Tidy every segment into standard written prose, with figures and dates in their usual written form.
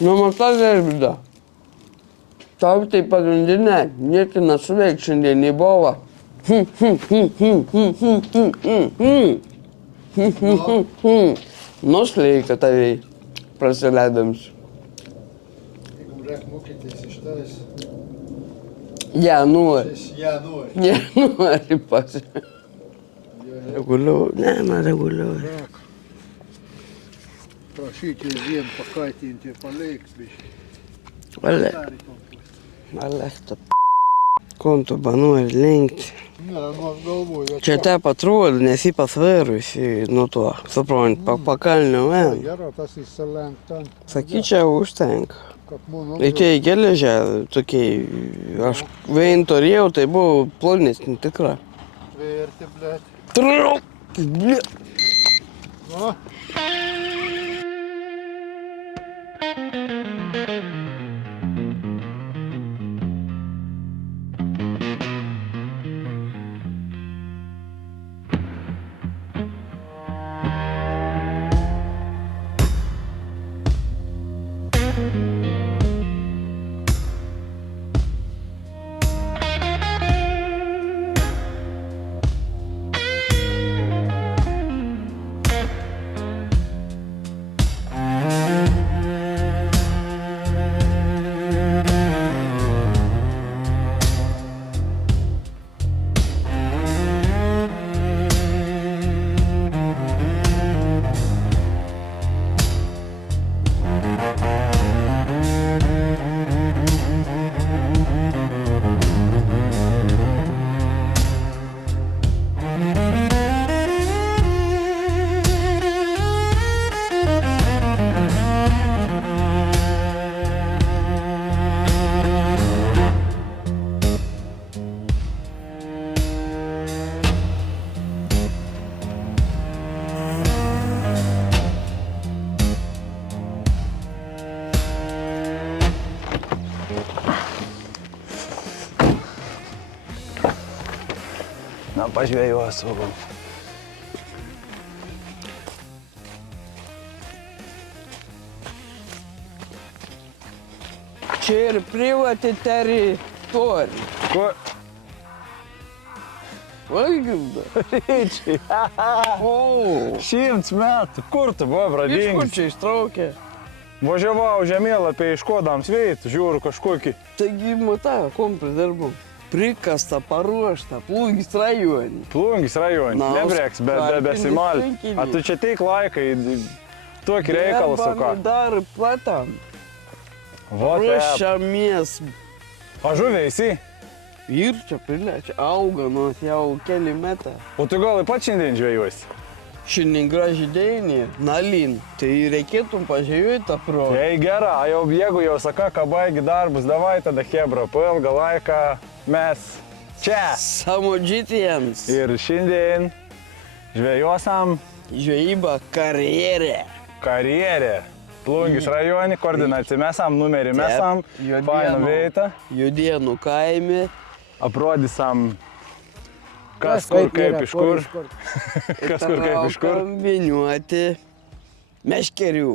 Namatai Gervyda. Tau tai pagrindinė, niekiną suveik šiandien į bovą. Nusleika tavai prasileidams. Jeigu rek mokytis iš tavęs, Ja, nori. ją nori. Ja, nori pasi. Reguliau, ne, man reguliau. Rek. Prašyti vien pakaitinti ir paleiks, biškai. Vale, valehta konto banori linkti. Ne, nu aš galvoju. Čia te patruoli, nes jį pasvėrusi nuo to, suprant, pakalnio vien. Gerai, tas įsilenk ten. Sakyčiau, užtenka. Kad mano Ir tie geležė, tokiai, aš vien turėjau, tai buvo plonesnė tikra. tvirti, blėt. Traup! Blie. Nu, Na, pažvėjuosiu. Čia ir privati teritorija. Kur? Valgimda. Ryčiai. O, 100 metų. Kur tu buvo, iš kur bradingas? čia ištraukė? Važiavau žemėlapį iškodams veitų, žiūriu kažkokį. Taigi, matai, kom pridirbom. Prikasta, paruošta, Plungės rajone. Plungės rajone. Na, Nebreks, be besimalį. Karpinis A tu čia teik laikai, tokį reikalą su ką? Dar platam. Vot, Ruošiamies. A žuveisi? Ir čia prilečia, auga nors jau keli metai. O tu gal pat šiandien žvėjuosi? Šiandien graži dienė, nalin. Tai reikėtų pažiūrėti tą progą. Ei gera, a jau jeigu jau saka, ką baigi darbus, davai tada chebra, po ilgą laiką mes čia. Samodžytiems. Ir šiandien žvėjuosam Žvejyba karjerė. karjerė. Plungės rajone, koordinaciją mesam, numerį mesam, Jodienų. fainų veitą. Judienų kaime. Aprodysam, kas kur kaip iš kur. Kas kur kaip iš kur. Kombiniuoti meškerių.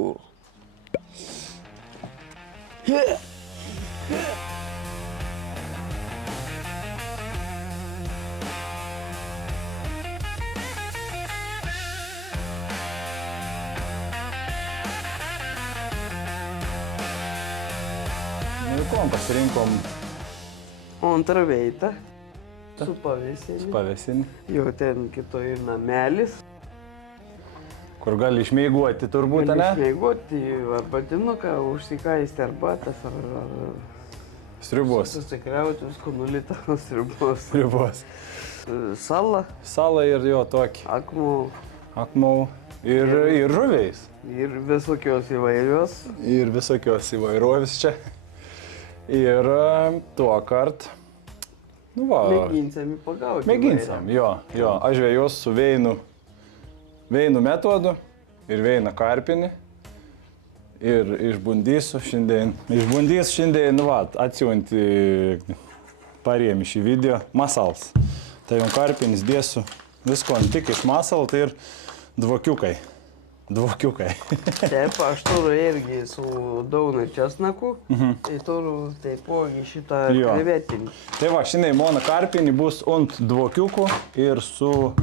Nu ir kom pasirinkom Antrą veitą. Su pavėsinį. pavėsinį, Jau ten kitoj namelis. kur gali išmėguoti turbūt, ne? Išmėgoti ar patinuką, užsikaisti arbatas ar Sriubos. susikriauti visko nulitos ribos. Sriubos. Sala, Salą ir jo tokį. Akmau ir žuviais. ir visokios įvairios. Ir visokios įvairovės čia. Ir tuo kart, nu va, Mėginsim pagauti. mėginsim, jo. Aš žvejos su veinų metodu ir veiną karpinį. Ir išbandysiu šiandien, nu va, atsiunti parėmi šį video, masals. Tai jau karpinis dėsiu visko ant tik iš masalo, tai ir dvokiukai. Dvokiukai. Taip, aš turiu irgi su dauna česnaku, tai turiu taipogi šitą Jo. krevetinį. Tai va, šiandien mano karpinį bus ant dvokiukų ir su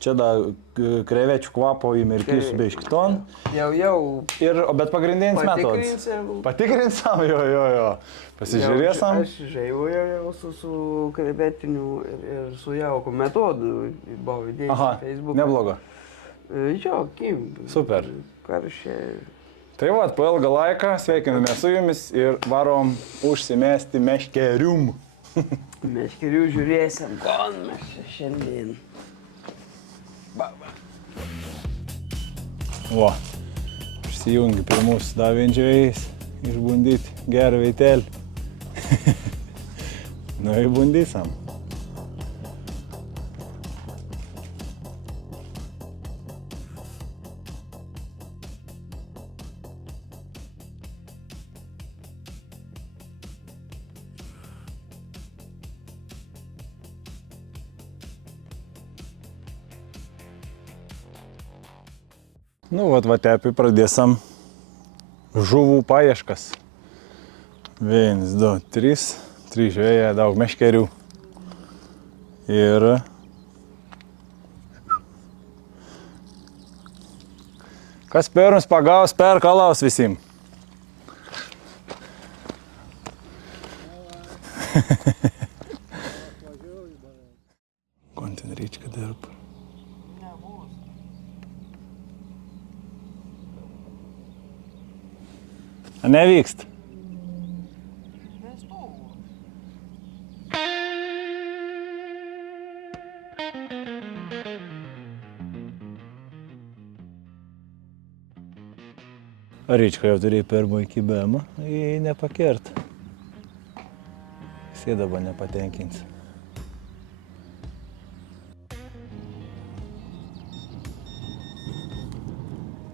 čia da krevečių kvapo įmirkys bei kiton. Jau Bet pagrindinis metodas. patikrinsim. Patikrinsam, jo. Pasižiūrėsim. Aš žaivojau su krevetiniu ir su jauku metodu. Buvau įdėjęs Aha, į Facebook. nebloga. Jo, kim. Super. Karšiai. Tai va, po ilgą laiką sveikiname su jumis ir varom užsimesti meškerium. Meškerių žiūrėsim, ko mes čia šiandien. Va, prisijungi prie mūsų davinčiais, išbandyti gerą veitelį. Nu, įbandysam. Nu, va tepi pradėsam žuvų paieškas. 1, 2, 3. 3 žvėja, daug meškerių. Ir kas pirms pagaus, perkalaus visim. Kontinryčka dirba. Nevykst. Ryčka jau turėjo pirmą įkibėjimą, jį nepakert. Sėdaba nepatenkins.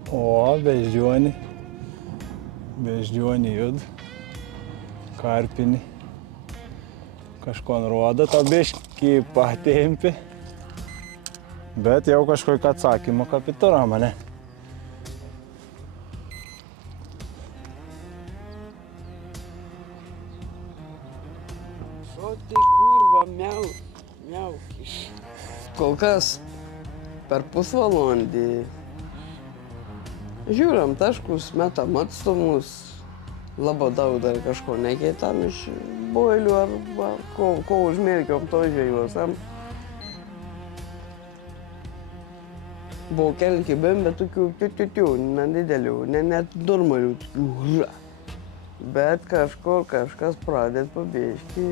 O, beždžionį jud, karpinį. Kažko nurodo, tą biškį patempi. Bet jau kažkokį atsakymą kapitura mane. O tai kurva, miaukis. Kol kas per pusvalandį žiūrim taškus, metam atstumus, labai daug dar kažko nekeitam iš boilių arba ko užmirkiom to žvejosam. Buvo keli kibėm, bet tokių nedidelių, net normalių tokių. Bet kažkas pradėt pabiškį.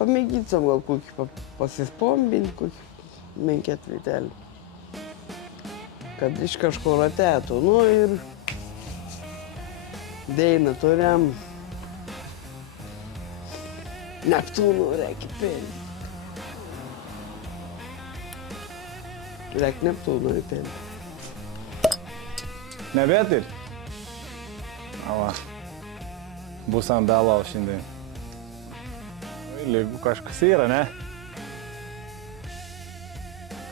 Pamėginsim gal kokį pasispombinti, kokį menkėt vitelį. Kad iš kažkur atėtų, nu ir deiną turėjom Neptūnų reikia pelį. Reikia Neptūnų į pelį. Nebėtir? Ava. Bus ant belau šiandien. Lygu kažkas yra, ne?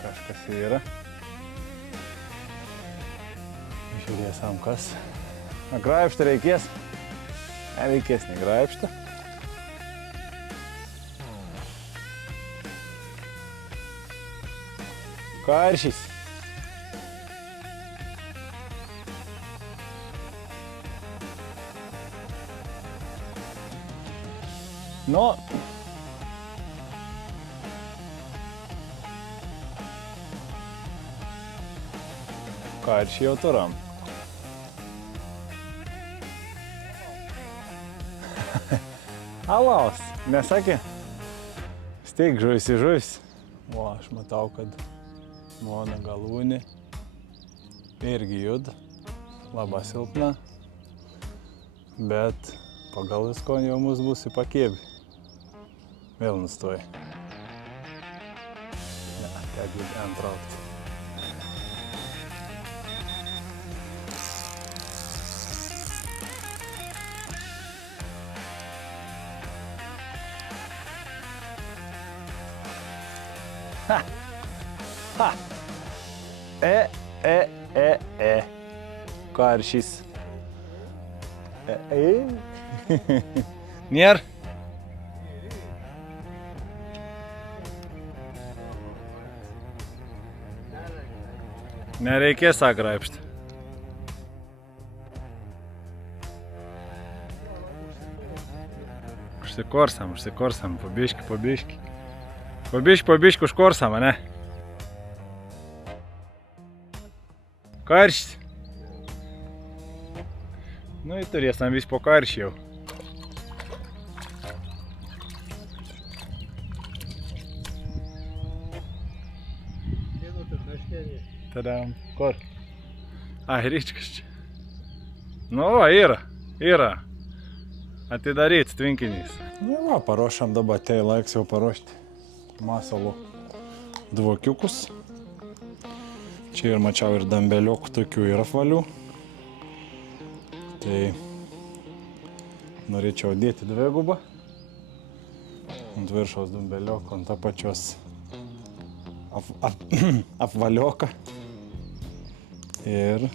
Kažkas yra. Žiūrėsam kas. Graibštą reikės. Nereikės nei graibštą. Karšys. Nu. Karšį jau turam. Alaus, nesakė? Steik žuvis į žuvis. O, aš matau, kad mano galūnė irgi juda. Labai silpna. Bet pagal visko jau mus bus į pakėbį. Vėl nustoja. Ne, tegu antraukti. Ha! Karšys. Nėr? Nereikės agraipšti. Užsikorsam, pabiški. Pabiški užkorsam, ane? Karštis. Nu, turėsim vis po karšį jau. Tadam. Kur? Ai, ryčkas čia. Nu, va, yra. Atidaryt tvinkinys. Nu, va, paruošam dabar, atėjo laiks jau paruošti masalų dvokiukus. Čia ir mačiau ir dambeliokų tokių ir apvalių. Tai norėčiau dėti dvigubą ant viršaus dambeliokų, ant apačios apvalioką. Ir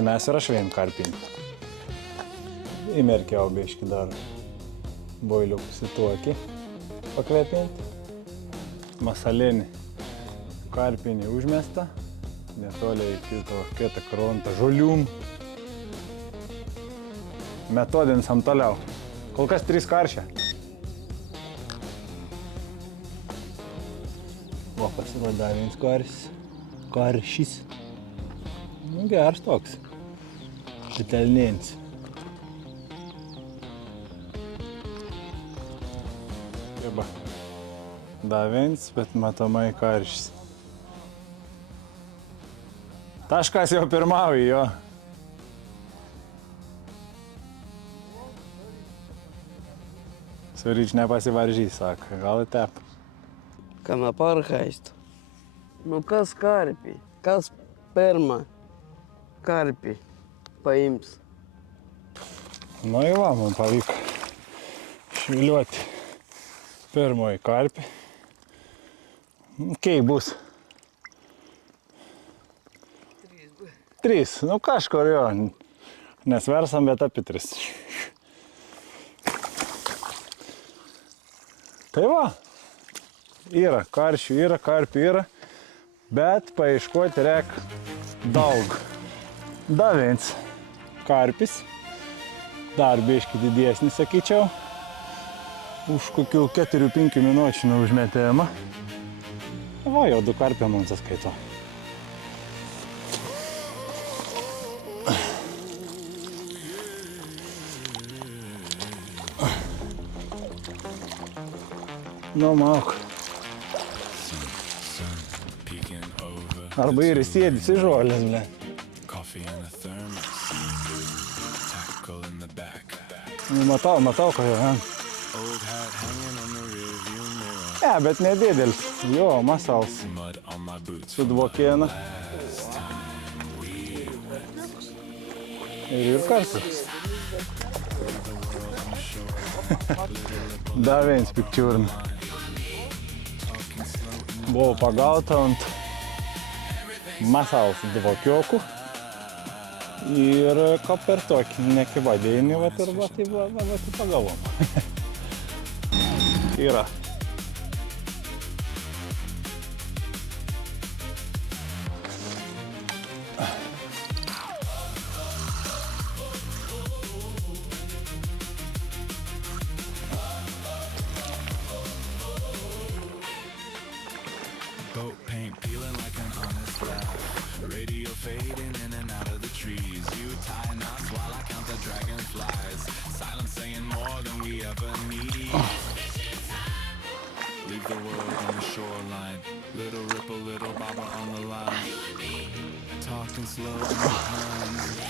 mes ir aš vien karpinį. Įmerkiau biškį dar boiliukus į tuokį pakvėpinti. Masalinį karpinį užmestą, netoliai iki to kietą krontą žolium. Metodinsam toliau. Kol kas 3 karšia. O, pasiladavins karšys. Nu, geras toks. Šitelnėns. Jeba. Davins, bet matomai karšys. Taškas jau pirmauja, jo. Suryč nepasivaržys, sako, gal tep. Kame parhaistu. Nu kas karpį? Kas pirmą karpį paims? Nu jau va, man pavyko išviliuoti pirmoji karpį. Kiek bus? 3. Nu kažkur jo. Nesversam, bet apie 3. Tai va. Yra karšių, yra karpių, yra. Bet paieškoti reik daug. Davins karpis. Dar biškį didesnis, sakyčiau. Už kokių 4-5 minučių užmetėjama. Va, jau 2 karpė man saskaito. Nu, mauk. Arba ir sėdis į žolės, ble. Matau, ko jau, ne, bet nedėdelis. Jo, masals. Su dvokiena. Ir karsus. Davins pikčiurna. Buvo pagauta ant masals dvokiokų ir per tokį nekivadėjinį ir pagavom. Yra. Boat paint peeling like an honest laugh. Radio fading in and out of the trees. You tie knots while I count the dragonflies. Silence saying more than we ever need. Leave the world on the shoreline. Little ripple, little bobber on the line. Talking slow in the pines.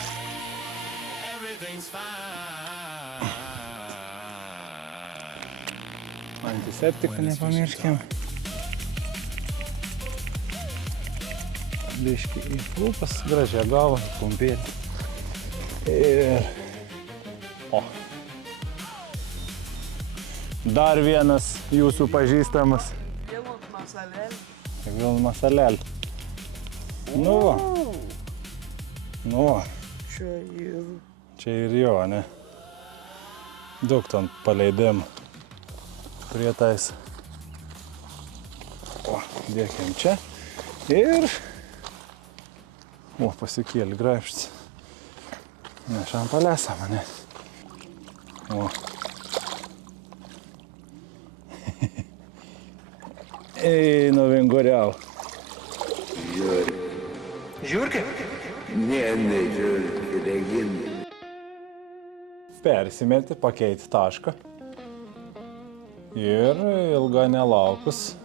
Everything's fine. Antiseptiką nepamirškim. Biškį į lūpas, gražią galvą, pumpėti. Ir... O. Dar vienas jūsų pažįstamas. Vėl masalėlį. Nu va. Nu va. Čia ir jo, ne? Daug ten paleidimų prietaisą. O, dėkim čia. Ir... O, pasikėlė graipštis. Ne, šiam palesa mane. O. Einu vinguriau. Žiūrkė? Ne, žiūrkė, reginė. Persimerti, pakeiti tašką. Ir ilga nelaukus.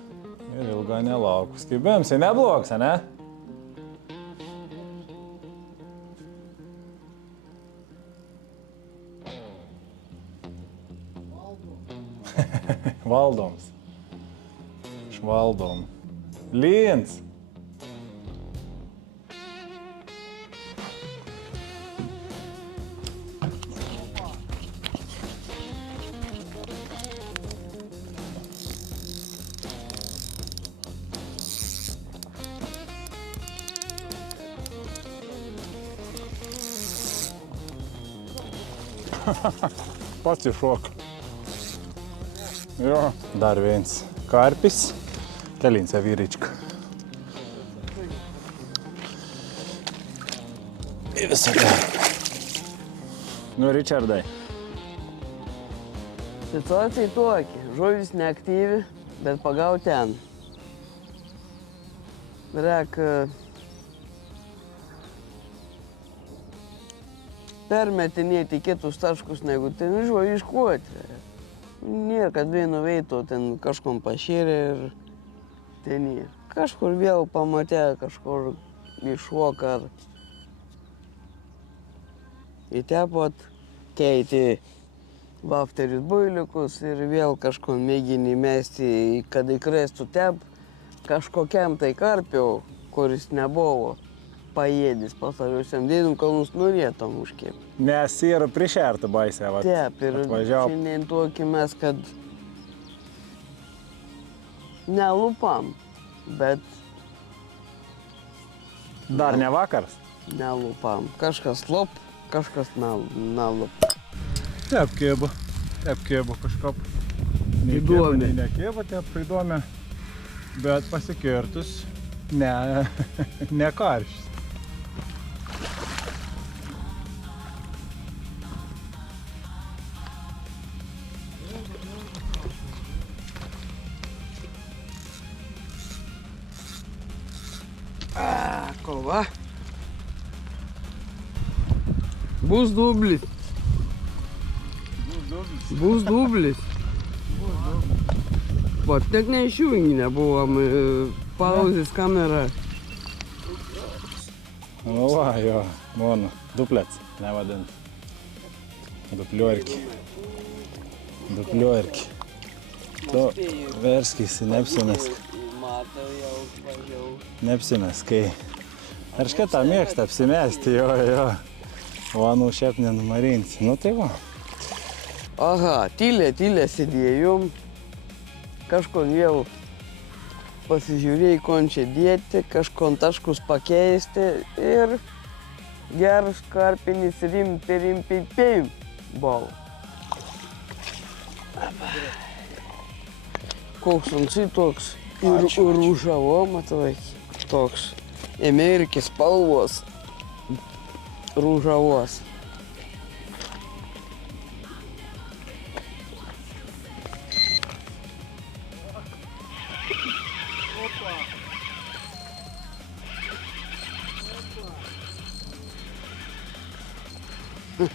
Kibimsi, neblogs, ne? Valdoms. Švaldom. Lyns. Pasišok. Jo. Dar viens karpis. Kelinsia vyrička. Į visą gerą. Nu, Richardai. Situacija tokia. Žuvis neaktyvi, bet pagau ten. Reik permetinėti kitus taškus, negu ten žuvis iškuoti. Nėra, kad vienu veitu ten kažkom pašėrė ir ten yra. Kažkur vėl pamatė, kažkur iššoka ar įtepot, keiti vafterius builiukus ir vėl kažko mėgini mesti, kad įkrestų tep kažkokiam tai karpiau, kuris nebuvo paėdis pasažiusiam dėdum, kalnus norėtum užkėp. Nes yra prišerta baisė, va. Taip, ir atvažiavo. šiandien tokimės, kad nelupam, bet Dar ne vakaras. nelupam. Kažkas lop, kažkas nelup. Tep kėba kažkap. Įdomi. Ne kėba, tep įdomi, bet pasikirtus ne karštis. Kova. Bus dublis. Va, tik neišjungi nebuvom, pauzės kamera. Nu va, jo, mano, duplets, nevadint. Dupliuorki. Tu verskisi, neapsimesk. Neapsimesk, kai eršketą mėgsta apsimesti, jo. O nu šiaip nenumarinsi, nu tai va. Aha, tylė sėdėjom. Kažkur vėl pasižiūrėjai, kon čia dėti, kažkon taškus pakeisti ir geras karpinis rimpi buvo. Koks ansai toks ir rūžavo, matai, toks Amerikos spalvos rūžavos.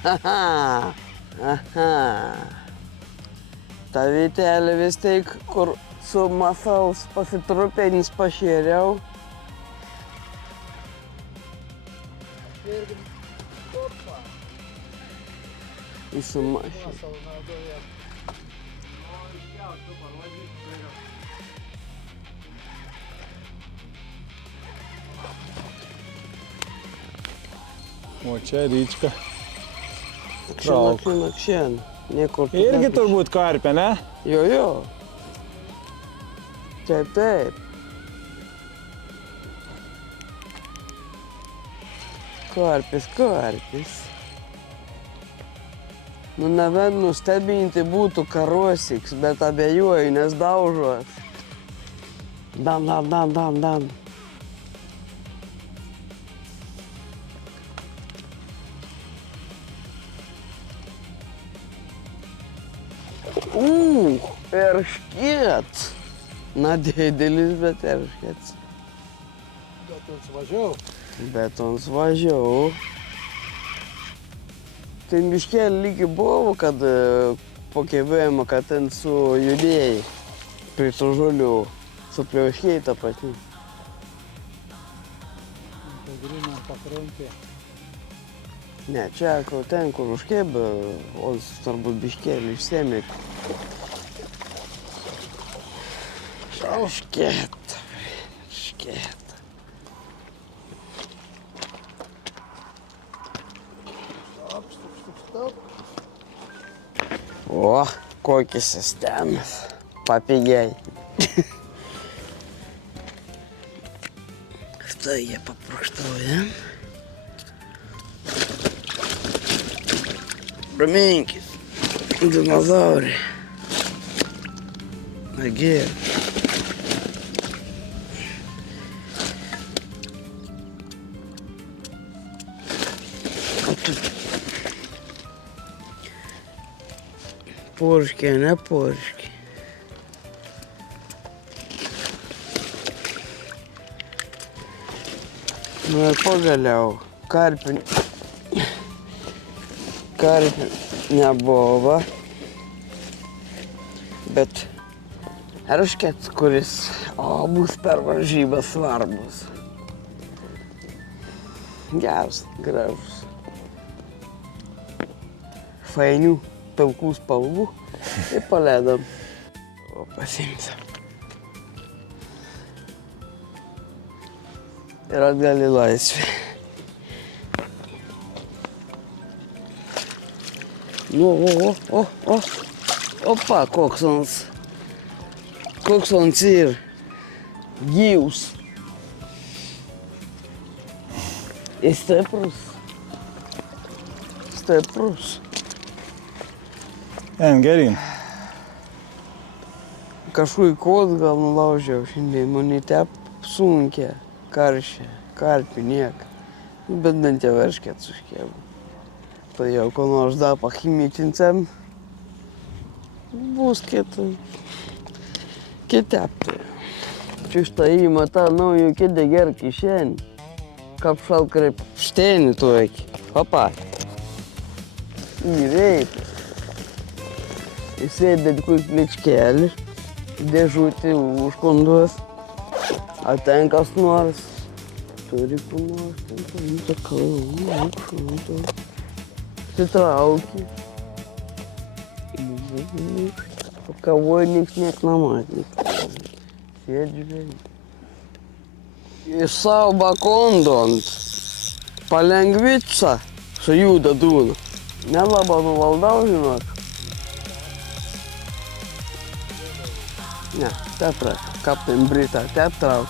Aha. Ta vietelė vis tiek, kur su masaus pasitrupėnis pašėriau. Įsumašė. O čia ryčka. Šiandien. Niekur. Irgi turbūt karpė, ne? Jo. Taip. Karpis. Nu, nebent nustebinti būtų karosiks, bet abejoju, nes daužos. Dan. Erškėts. Na, didelis, bet erškėts. Bet on svažiau. Tai miškelį lygi buvo, kad pakėvėjama, kad ten sujudėjai prie tų žolių, supliauškėjai tą patį. Ne, čia ten, kur užkėbė, o turbūt biškelį išsėmė. Erškėtą. O, kokis jis tenas. Papigiai. Štai jie papurkštauja. Raminkis. Dinozaurai. Nagi. Porškė, ne porškė. Nu ir pagaliau, karpių nebuvo, bet erškėts, kuris bus per varžybas svarbus. Geras, gražus. Fainių. Pilkų spalvų ir paleidom. O pasiimsiu. Ir atgal į laisvę. Nu, opa, koks ons ir gyvs. Ir stiprus. En geryn. Kažkui kod gal nulaužiau šiandien, manyti sunkia, karpių niek. Bet bent jau erškėts užkėbu. Tai jau ko nors dar pachimitinsam, bus kitepti. Čišta ima tą naują kėdę gerkį šiandien. Kapšal kaip štenį tuoki. Opa. Įveikia. Įsėdėt kur pličkelį, dėžutį užkonduos, ten kas nors, turi kur nors, ten paimta kalbų, sitrauki, kavoj nieks nematė, sėdži vėl. Iš savo bakondont, palengvica sujuda dūna, nelaba nuvaldau, žinok. Ne, tetrauk, Captain Brita, tetrauk.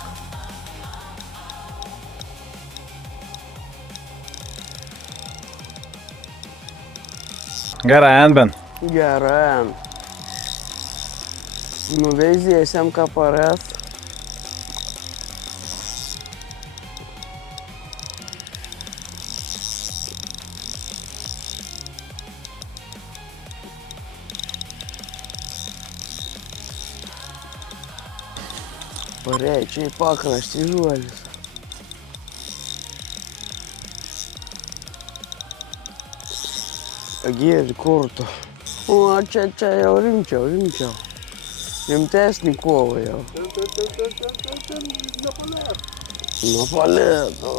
Gerai, Ben. Gerai. Nuveizėsiam kapares. Parei, čia į pakraštį žuolis. Agėri, kur tu? O, čia jau rimčiau. Rimtesnį kovą jau. Nepalėdo.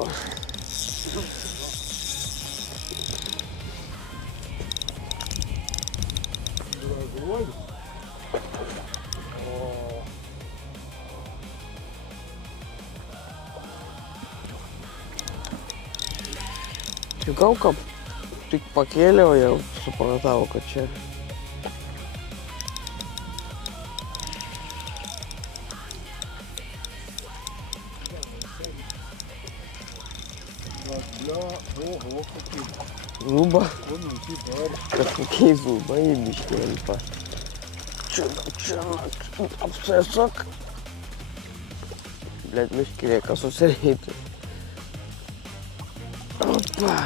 Tikau, kad tik pakėliau jau supratau, kad čia. Зуба? Kažkokiai zubai biškėlį pa. Čia, apsėsak. Blet, biškėlė, kas susireitų. Opa.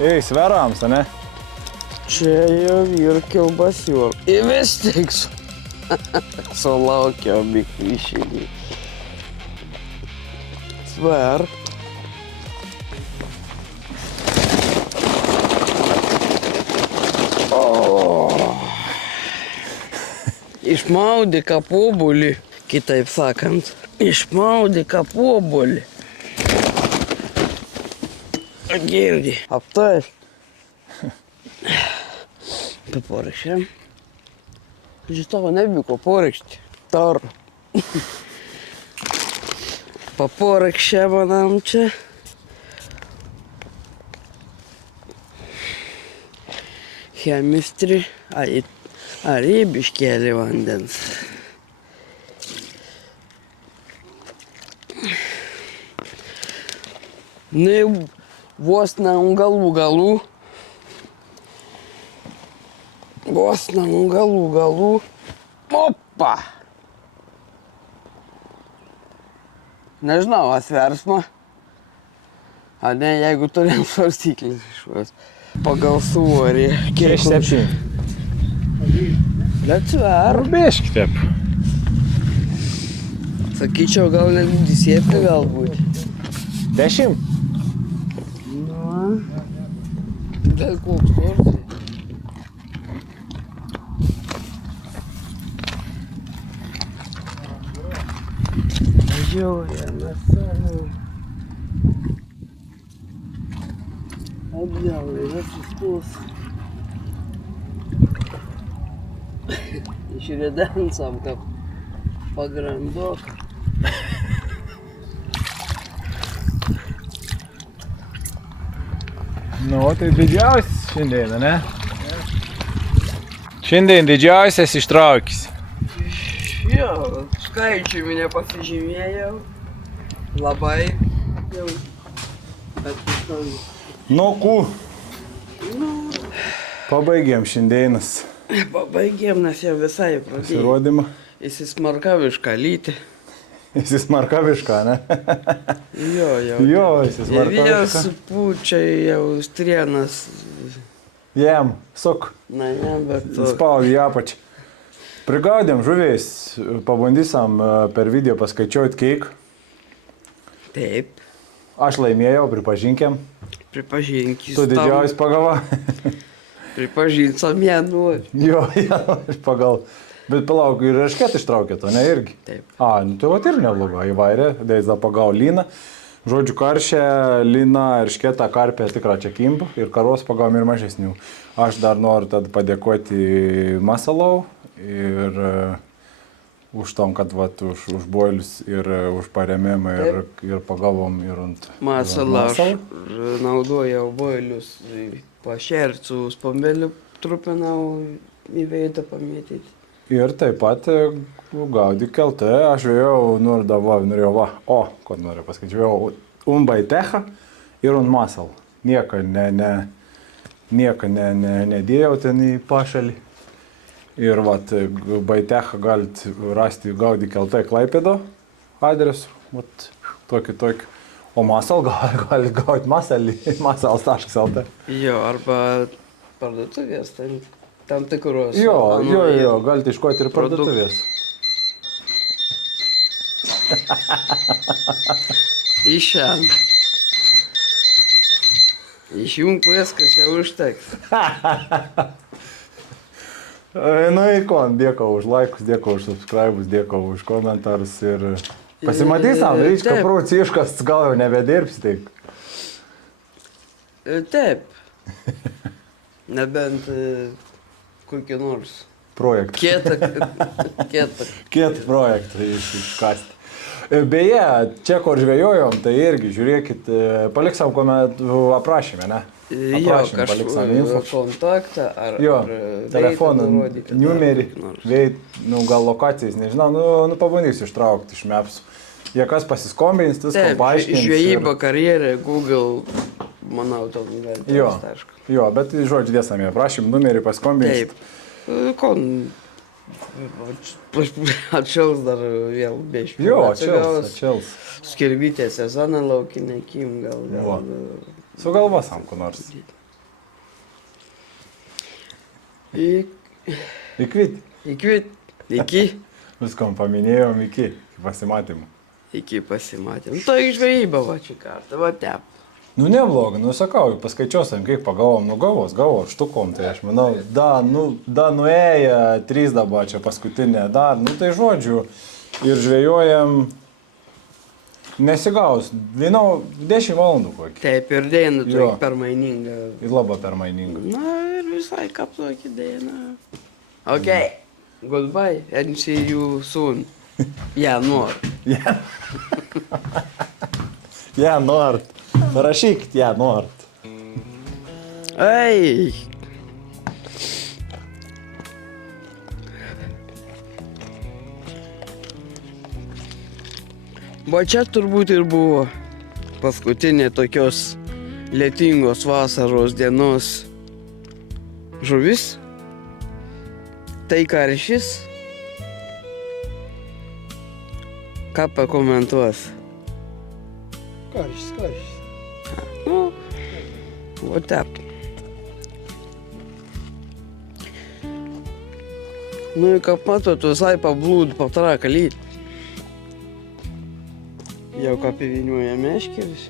Ei, sverams, ne? Čia jau ir kilbasiur. Ir vis tik sulaukiau bikryšinį. Sver. Išmaudė kapobulį, kitaip sakant. Išmaudė kapobulį. Girdi. Aptaš. Paporikšėm. Žitavo nevyko porikšti. Tar. Paporikšė manam čia. Chemistri. Ar įbiškėlį vandens. Nu, vos ne galų. Vos ne galų. Opa! Nežinau, asversma. A ne, jeigu turėjom svarstyklis išvas. Pagal svorį. 6-7. Bet sver. Biški taip. Sakyčiau, gal net 10 galbūt. 10? Na. Bet koks nors. Važiuojame savo. Atgal, sustos. Išridensam, kad pagrandok. Nu, tai didžiausias šiandien, ne? Šiandien didžiausias ištraukis. Jo, skaičiumi nepasižymėjau. Labai jau. Atsiprašau. Nu, pabaigėm šiandienas Pabaigėm, nes jau visai pradėjau. pasirodymą. Įsismarkavišką lytį. Įsismarkavišką, ne? Jo, Jo, Ir jau įsismarkavišką. supučia jau strienas. Jam, suk, Na, ne, bet to. spaudė į apačią. Prigaudėm žuviais, pabandysam per video paskaičiuoti kiek. Taip, Aš laimėjau, pripažinkiam. pripažink, Tu didžiausias pagava. Pripažink, samie nori. Jo, aš pagal. Bet palauk, ir eršketą ištraukė to, ne irgi? Taip. Nu tai vat ir neblogo, įvairė, dėjas pagau lyną. Žodžiu, karšė, lyną, eršketą, karpę tikrą čia kimp ir karos pagavom ir mažesnių. Aš dar noriu tad padėkoti Masalau ir už tom, kad vat, už boilius ir už paremimą ir pagavom ir ant Masalą aš naudojau boilius, pašercų spambelių trupinau į veidą pamėtyti. Ir taip pat gaudyk LT, aš vėjau, norėjau, ko noriu pasakyti, vėjau Baitecha ir Masalą. Nieko nedėjau ten į pašalį. Ir vat, Baitecha galit rasti gaudyk LT Klaipėdo adresu, vat, tokį. O Masalą galit gauti masalas.lt. Jo, arba parduotuvės, tam tikros. Jo, galite iškoti ir parduotuvės. Išen. Išjung viskas, jau užteks. Nu, ikon, dėkau už laikus, dėkau už subscribus, dėkau už komentarus ir pasimatysam, Ryčka Taip. Prūciškas, gal jau nebedirbsi, tai. Taip. Nebent kokį nors Projektą. kietą. Projektą iškasti. Beje, čia kur žvejojom, tai irgi žiūrėkit, paliksam aprašymę, ne? Jo, kažkokį kontaktą ar telefoną, nurodykit, ar numerį, kokį nors. gal lokacijas, nežinau, pabandysiu ištraukti iš Mapsų. Jie kas pasiskombins, viską Taip, paaiškins. žvejyba, karjerė, Google, manau, to galite. Jo, jo, bet žodžiu dėsame, prašym numerį paskombins. Taip. Ko, atšils dar vėl bėškiu. Jo, atšils. Skirbytė sezoną laukinė, kim gal. Sugalvosim, ko nors. Įkvit. Iki. Viskom paminėjom iki pasimatymų. Iki pasimatymų. To žvejyba va čia kartą, va tep. Nu neblogai, nu sakau, paskaičiuosim, kiek pagalvom, nu galvos štukom, tai aš manau, da nuėję 3 dabar čia paskutinė, dar, nu tai žodžiu, ir žvejojam, nesigaus, 10 valandų kokį. Taip, ir diena tu permaininga. Ir labai permaininga. Na ir visai kaptokį diena. Ok, goodbye and see you soon. Ja, nord. Ja, nord. Parašykit, ja, nord. Ei! Va čia turbūt ir buvo paskutinė tokios lietingos vasaros dienos žuvis. Tai karšis. Ką pakomentuos? Karštis. Nu, va tep. Nu, kaip matot, visai pablūd patraką lyt. Jau ką piviniuoja meškeris.